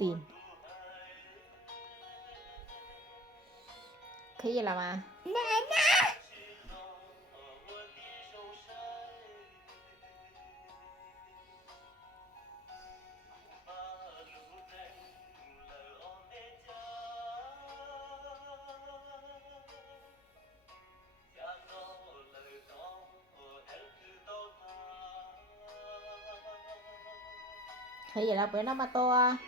顶，可以了吗？可以了，不要那么多。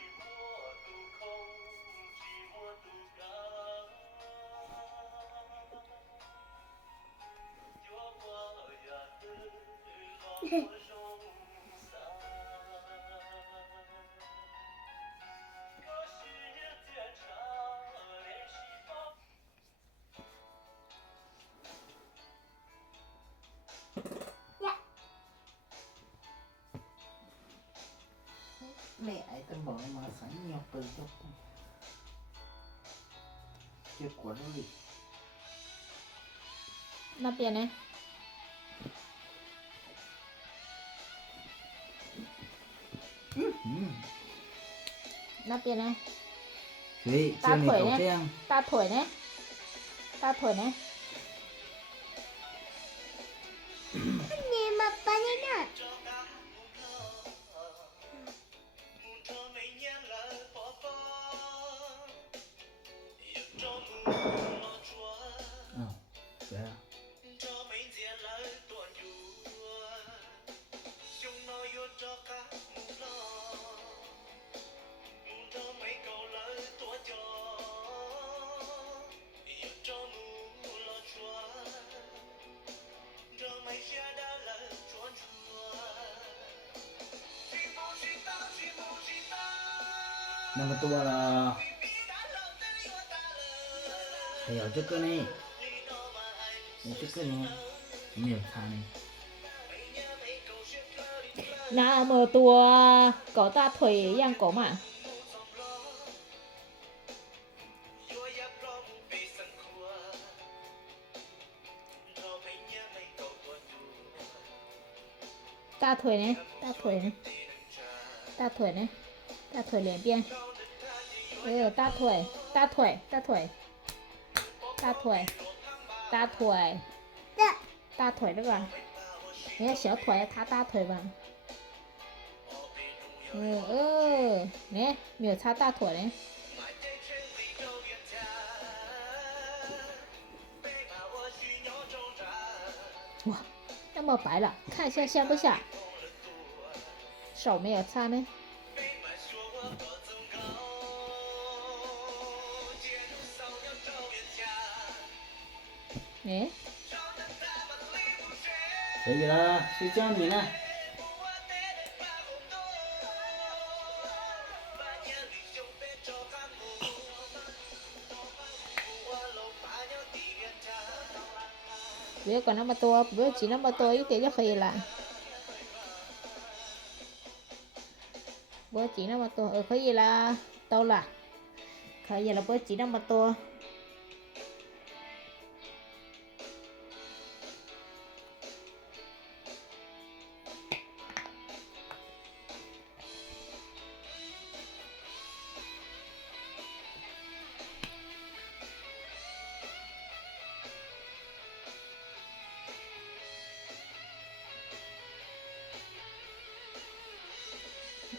Mẹ ấy tân bảo mà sáng nhiều từ cho kết quả đó đi 那边呢？那边呢？ Đấy,大 chiều 腿 này 呢 cậu trang 大腿呢？大腿呢？你们把你那。对啊那么多了，还有这个呢，有这个呢，没有它呢。那么多，狗大腿一样狗嘛。大腿呢？大腿呢？大腿呢？大腿两边。大腿，大腿，大腿，大腿，大腿，大腿这个，人家小腿，他大腿吧？呢，没有擦大腿呢。哇，那么白了，看一下像不像？手没有擦呢。哎，可以了，睡觉你呢？不要管那么多，不要挤那么多，一点就可以了。不要挤那么多，可以了，到了，可以了，不要挤那么多。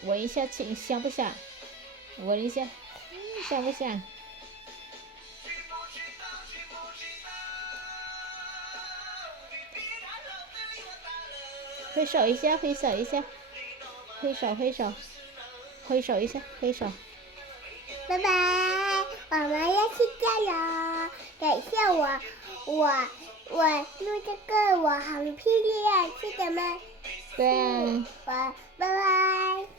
闻一下，香不香？闻一下，香不香？挥手一下，挥手一下，挥手挥手，挥手一下，挥手。拜拜，我们要睡觉了。感谢我录这个，我很漂亮，记得吗？对啊。拜拜。